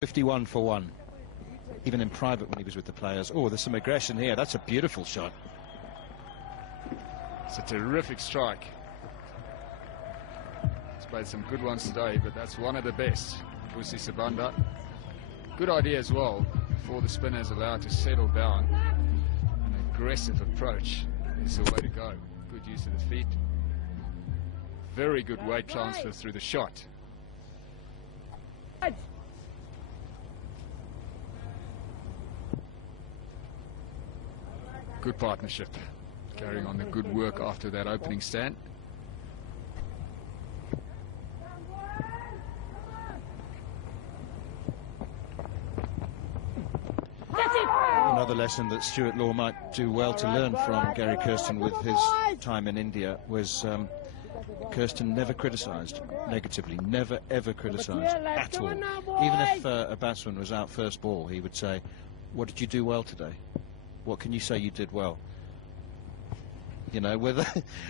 51 for 1. Even in private when he was with the players. Oh, there's some aggression here. That's a beautiful shot. It's a terrific strike. He's played some good ones today, but that's one of the best. Vusi Sibanda. Good idea as well for the spinners allowed to settle down. An aggressive approach is the way to go. Good use of the feet. Very good weight transfer through the shot. Good partnership, carrying on the good work after that opening stand. Another lesson that Stuart Law might do well to learn from Gary Kirsten with his time in India was Kirsten never criticised negatively, never ever criticised at all. Even if a batsman was out first ball, he would say, "What did you do well today? What can you say you did well?" You know,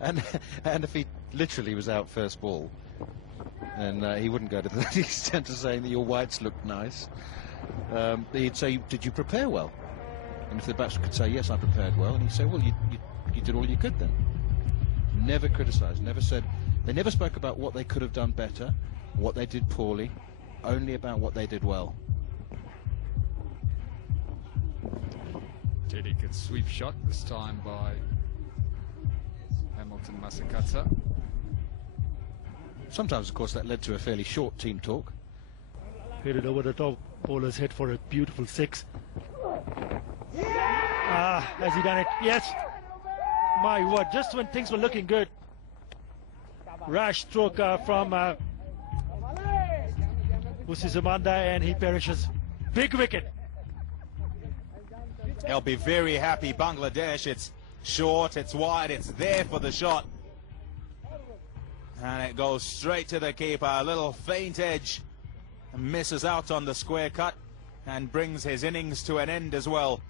and if he literally was out first ball, and he wouldn't go to the extent of saying that your whites looked nice. He'd say, "Did you prepare well?" And if the batsman could say, "Yes, I prepared well," and he'd say, "Well, you did all you could then." Never criticised, never said. They never spoke about what they could have done better, what they did poorly, only about what they did well. Delicate sweep shot, this time by Hamilton Masakatsa. Sometimes, of course, that led to a fairly short team talk. Hit it over the top, bowler's head for a beautiful 6. Has he done it? Yes. My word, just when things were looking good. Rash stroke from Vusi Sibanda, and he perishes. Big wicket. They'll be very happy, Bangladesh. It's short, it's wide, it's there for the shot. And it goes straight to the keeper. A little feint edge. Misses out on the square cut and brings his innings to an end as well.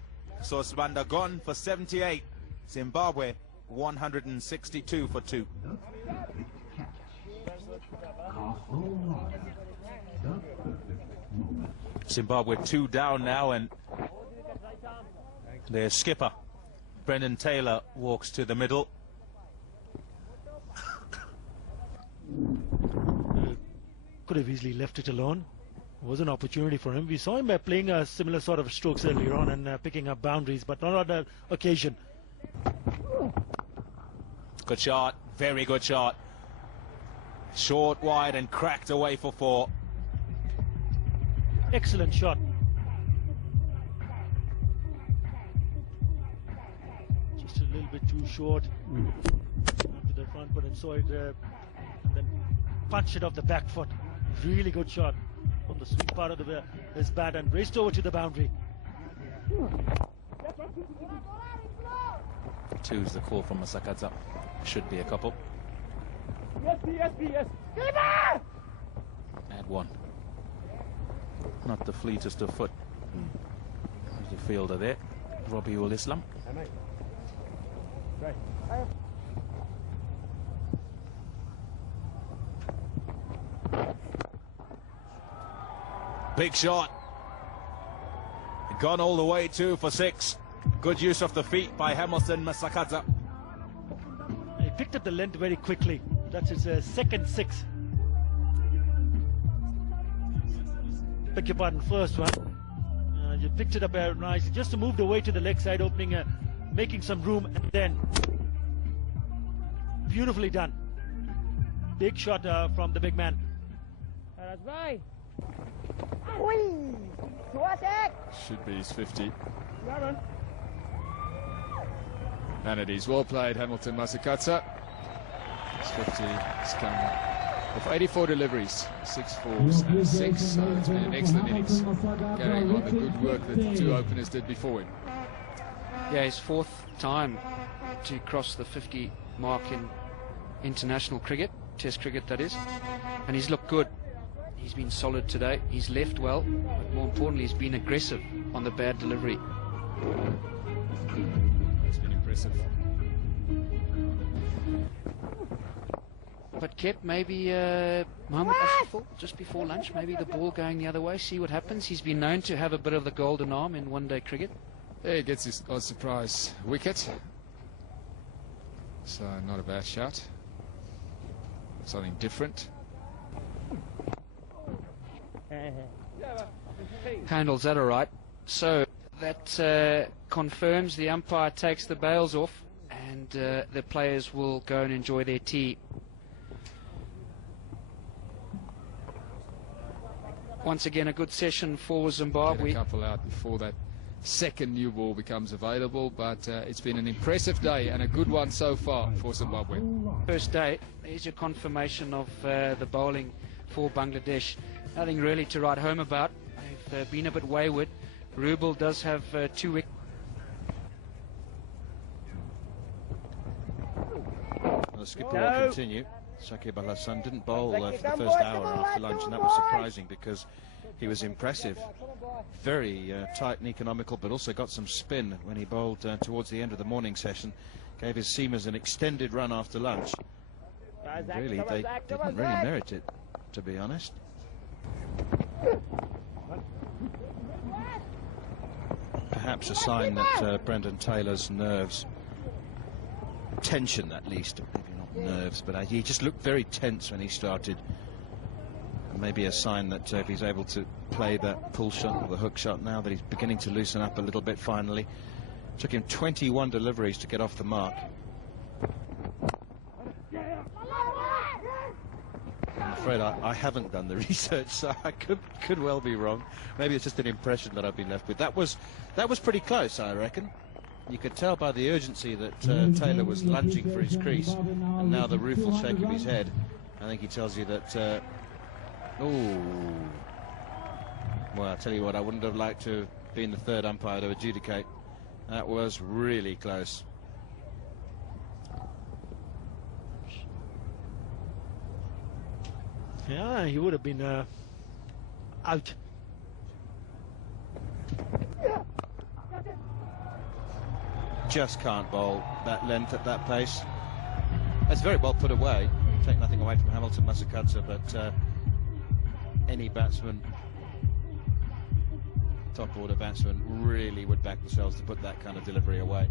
So Sibanda gone for 78. Zimbabwe 162 for 2. Zimbabwe 2 down now, and their skipper Brendan Taylor walks to the middle. Could have easily left it alone. It was an opportunity for him. We saw him playing a similar sort of strokes earlier on and picking up boundaries, but not on that occasion. Good shot, very good shot. Short, wide, and cracked away for 4. Excellent shot. Just a little bit too short to the front, but saw it and then punched it off the back foot. Really good shot from the sweet part of his bat and raced over to the boundary. 2 is the call from Masakatsa. Should be a couple. Yes. Add 1. Not the fleetest of foot. There's the fielder there, Robiul Islam. Big shot. Gone all the way 2 for 6. Good use of the feet by Hamilton Masakatsa. He picked up the length very quickly. That's his second 6. Beg your pardon, first one. You picked it up nicely, just moved away to the leg side, opening, making some room, and then beautifully done. Big shot from the big man. That's right. Should be his 50. And it is well played, Hamilton Masakatsa. His 50 has come of 84 deliveries, 6 fours and 6, so it's been an excellent innings, carrying on the good work that the 2 openers did before him. Yeah, his 4th time to cross the 50 mark in international cricket, Test cricket that is, and he's looked good. He's been solid today, he's left well, but more importantly he's been aggressive on the bad delivery. It's been impressive. But Kep, maybe Mohamed Ashraful, just before lunch, maybe the ball going the other way, see what happens. He's been known to have a bit of the golden arm in one-day cricket. Yeah, he gets his odd surprise wicket. So not a bad shot. Something different. Handles that all right. So that confirms the umpire takes the bails off, and the players will go and enjoy their tea. Once again, a good session for Zimbabwe. Get a couple out before that second new ball becomes available, but it's been an impressive day and a good one so far for Zimbabwe. First day, there's your confirmation of the bowling for Bangladesh. Nothing really to write home about. They've been a bit wayward. Rubel does have 2 wickets. The skipper will continue. Shakib Al Hassan didn't bowl for the first hour after lunch, and that was surprising because he was impressive. Very tight and economical, but also got some spin when he bowled towards the end of the morning session. Gave his seamers an extended run after lunch. And really, they didn't really merit it, to be honest. Perhaps a sign that Brendan Taylor's nerves, tension at least, maybe not nerves, but he just looked very tense when he started. And maybe a sign that if he's able to play that pull shot or the hook shot now, that he's beginning to loosen up a little bit finally. Took him 21 deliveries to get off the mark. I'm afraid I haven't done the research, so I could well be wrong. Maybe it's just an impression that I've been left with. That was pretty close, I reckon. You could tell by the urgency that Taylor was lunging for his crease, and now the rueful shake of his head. I think he tells you that. Oh, well, I'll tell you what, I wouldn't have liked to have been the third umpire to adjudicate. That was really close. Yeah, he would have been out. Just can't bowl that length at that pace. That's very well put away. Take nothing away from Hamilton Masakadza, but any batsman, top order batsman, really would back themselves to put that kind of delivery away.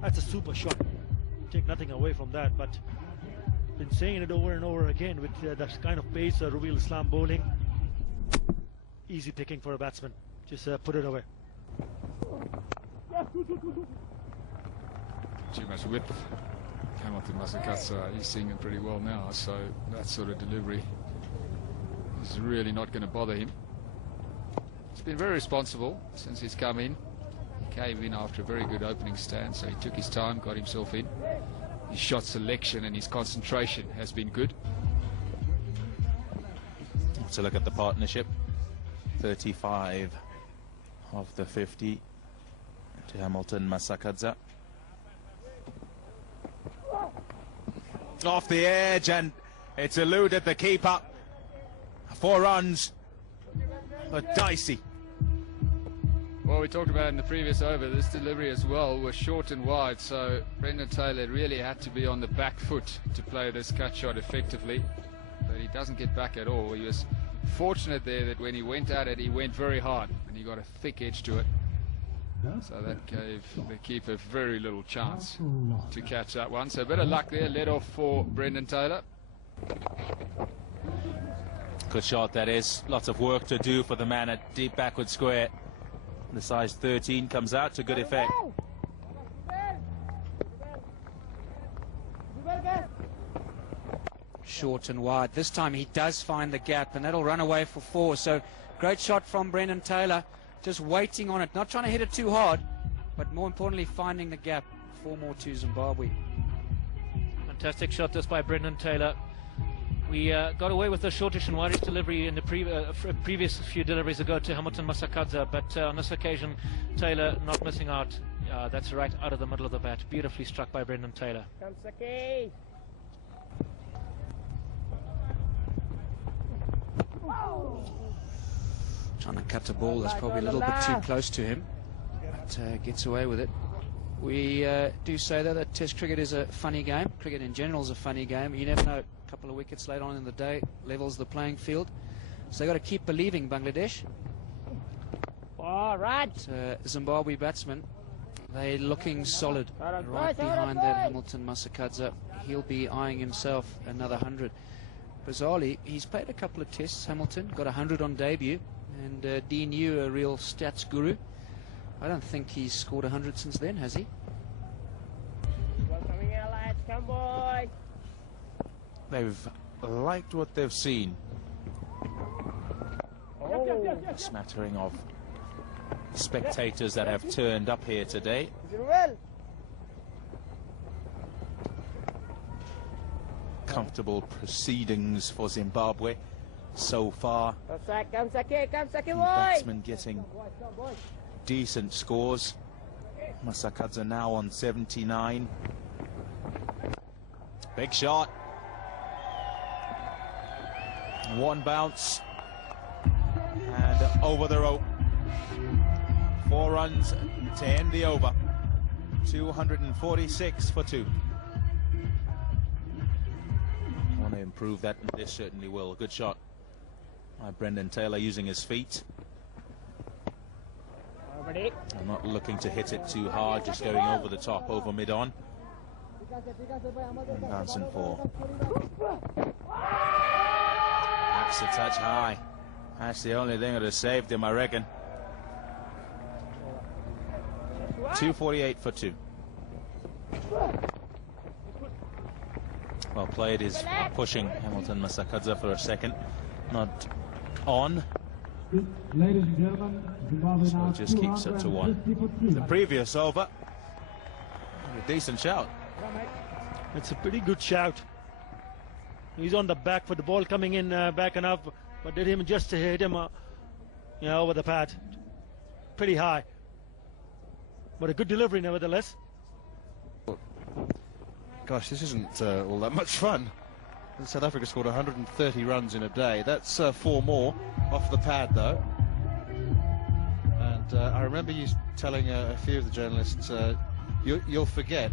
That's a super shot. Take nothing away from that, but been saying it over and over again with that kind of pace, Rubil Islam bowling. Easy picking for a batsman. Just put it away. Too much width. Hamilton Masakadza, he's seeing it pretty well now, so that sort of delivery is really not going to bother him. He's been very responsible since he's come in. He came in after a very good opening stand, so he took his time, got himself in. His shot selection and his concentration has been good. Let's look at the partnership. 35 of the 50 to Hamilton Masakadza. Off the edge, and it's eluded the keeper. 4 runs, but dicey. Well, we talked about in the previous over, this delivery as well was short and wide, so Brendan Taylor really had to be on the back foot to play this cut shot effectively, but he doesn't get back at all. He was fortunate there that when he went at it, he went very hard, and he got a thick edge to it. So that gave the keeper very little chance to catch that one. So a bit of luck there, led off for Brendan Taylor. Good shot, that is. Lots of work to do for the man at deep backward square. The size 13 comes out to good effect. Short and wide. This time he does find the gap, and that'll run away for 4. So great shot from Brendan Taylor. Just waiting on it, not trying to hit it too hard, but more importantly finding the gap. 4 more to Zimbabwe. Fantastic shot this by Brendan Taylor. We got away with the shortish and wideish delivery in the previous few deliveries ago to Hamilton Masakadza, but on this occasion Taylor not missing out. That's right out of the middle of the bat. Beautifully struck by Brendan Taylor. Trying to cut the ball, that's probably a little bit too close to him, but gets away with it. We do say that Test cricket is a funny game. Cricket in general is a funny game. You never know, a couple of wickets later on in the day levels the playing field. So they've got to keep believing, Bangladesh. All right. Zimbabwe batsmen, they're looking solid. Right behind that Hamilton Masakadza. He'll be eyeing himself another 100. Bizarrely, he's played a couple of tests, Hamilton, got 100 on debut. And Dean Yu, a real stats guru, I don't think he's scored 100 since then, has he? Welcoming allies, come boys. They've liked what they've seen. Oh. A smattering of spectators that have turned up here today. Well. Comfortable proceedings for Zimbabwe so far. Come Saki, The boy. batsmen getting decent scores. Masakadza now on 79. Big shot. One bounce. And over the rope. 4 runs to end the over. 246 for 2. Want to improve that, and this certainly will. Good shot by Brendan Taylor using his feet. I'm not looking to hit it too hard, just going over the top, over mid-on. And bouncing for. That's a touch high. That's the only thing that has saved him, I reckon. 248 for 2. Well played, is pushing Hamilton Masakadza for a second. Not on. Ladies and gentlemen, Zimbabwe So it just keeps it to 1. The previous over. A decent shout. It's a pretty good shout. He's on the back for the ball coming in back and up, but did him just to hit him over the pad. Pretty high. But a good delivery nevertheless. Gosh, this isn't all that much fun. South Africa scored 130 runs in a day. That's 4 more off the pad, though. And I remember you telling a few of the journalists, you'll forget.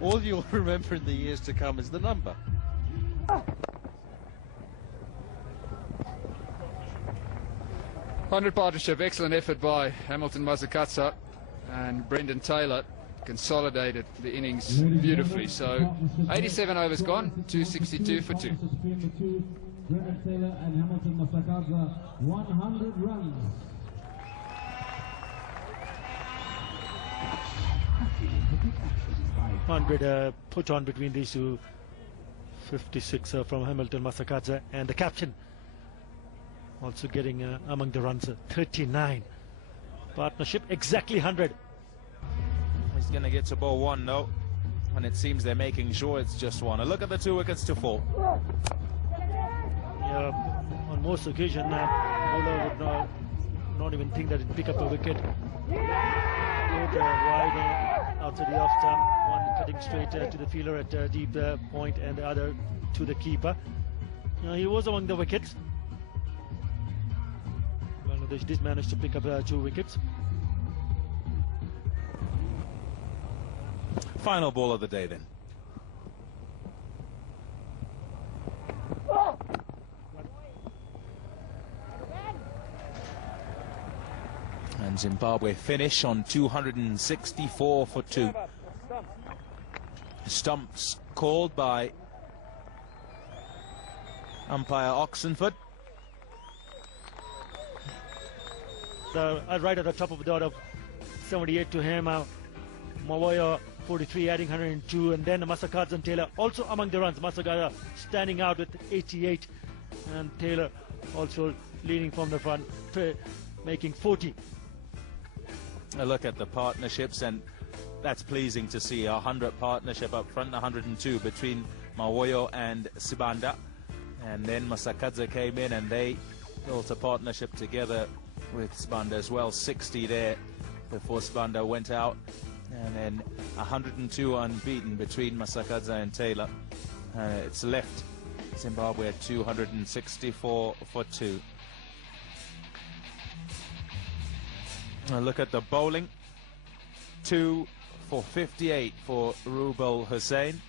All you'll remember in the years to come is the number. '100 partnership, excellent effort by Hamilton Masakadza, and Brendan Taylor consolidated the innings beautifully. So 87 overs gone, 262 for 2. Brendan Taylor and Hamilton Masakadza, 100 runs. One good put on between these two. 56 from Hamilton Masakadza, and the captain also getting among the runs, 39. Partnership exactly 100. He's going to get to ball 1 though, and it seems they're making sure it's just 1. A look at the 2 wickets to fall. Yeah, on most occasions, bowler would not even think that he'd pick up a wicket. Good wide outside the off stump, one cutting straight to the fielder at deep point, and the other to the keeper. He was among the wickets. Bangladesh did manage to pick up 2 wickets. Final ball of the day then. And Zimbabwe finish on 264 for 2. Stumps called by umpire Oxenford. So right at the top of the order, 78 to him. Mawoyo 43 adding 102, and then Masakadza and Taylor also among the runs. Masakadza standing out with 88, and Taylor also leading from the front, making 40. A look at the partnerships, and that's pleasing to see. 100 partnership up front, 102 between Mawoyo and Sibanda, and then Masakadza came in and they built a partnership together with Sibanda as well. 60 there before Sibanda went out, and then 102 unbeaten between Masakadza and Taylor. It's left Zimbabwe at 264 for 2. A look at the bowling. 2 for 58 for Rubel Hussain.